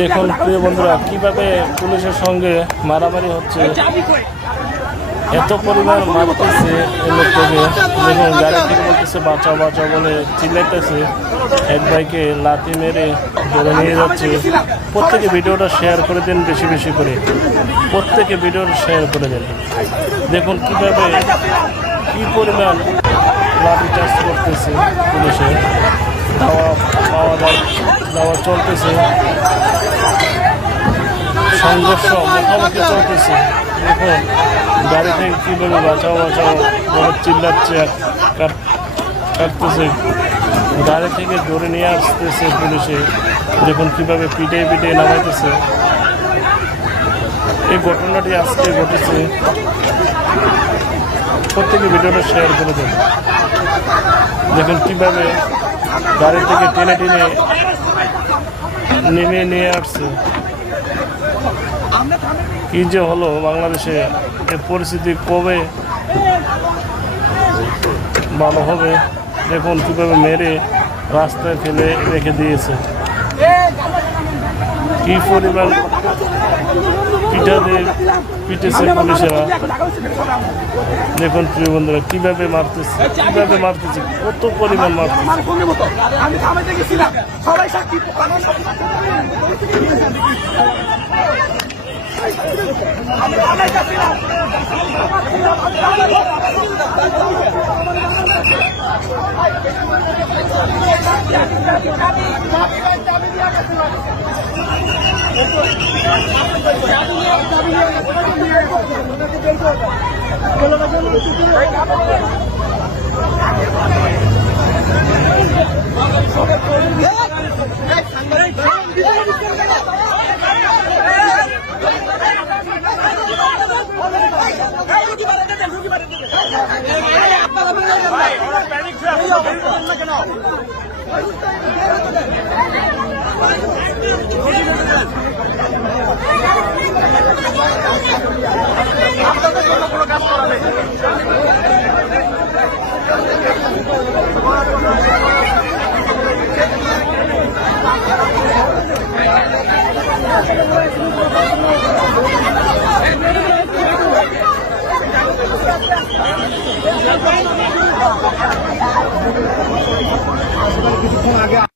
দেখুন প্রিয় বন্ধুরা কিভাবে পুলিশের সঙ্গে মারামারি হচ্ছে, এত পরিমাণ মারতেছে এই লোকটাকে। দেখুন গাড়ি থেকে বলতেছে বাঁচাও বাঁচাও বলে চিল্লাইতেছে, এক ভাইকে লাথি মেরে ধরে নিয়ে যাচ্ছে। প্রত্যেকে ভিডিওটা শেয়ার করে দিন, বেশি বেশি করে প্রত্যেকে ভিডিওটা শেয়ার করে দেন। দেখুন কিভাবে কি পরিমাণ লাঠি চার্জ করতেছে পুলিশে, দাওয়া চলতেছে, সংঘর্ষ মুখোমুখি চলতেছে। দেখুন গাড়ি থেকে কীভাবে বাঁচাও বাঁচাও বলে চিল্লাচ্ছে, কাটতেছে, গাড়ি থেকে ধরে নিয়ে আসতেছে পুলিশে। দেখুন কীভাবে পিটে পিটে নামাইতেছে। এই ঘটনাটি আজকে ঘটেছে। প্রত্যেকে ভিডিওটা শেয়ার করে দেন। দেখুন কীভাবে গাড়ি থেকে টেনে টেনে নেমে নিয়ে আসছে। কি যে হলো বাংলাদেশে, এর পরিস্থিতি কবে ভালো হবে? দেখুন কীভাবে মেরে রাস্তায় ফেলে রেখে দিয়েছে। কি পরিমাণ পিটেছে পুলিশেরা। দেখুন প্রিয় বন্ধুরা কিভাবে মারতেছে, কত পরিমাণ মারতেছে।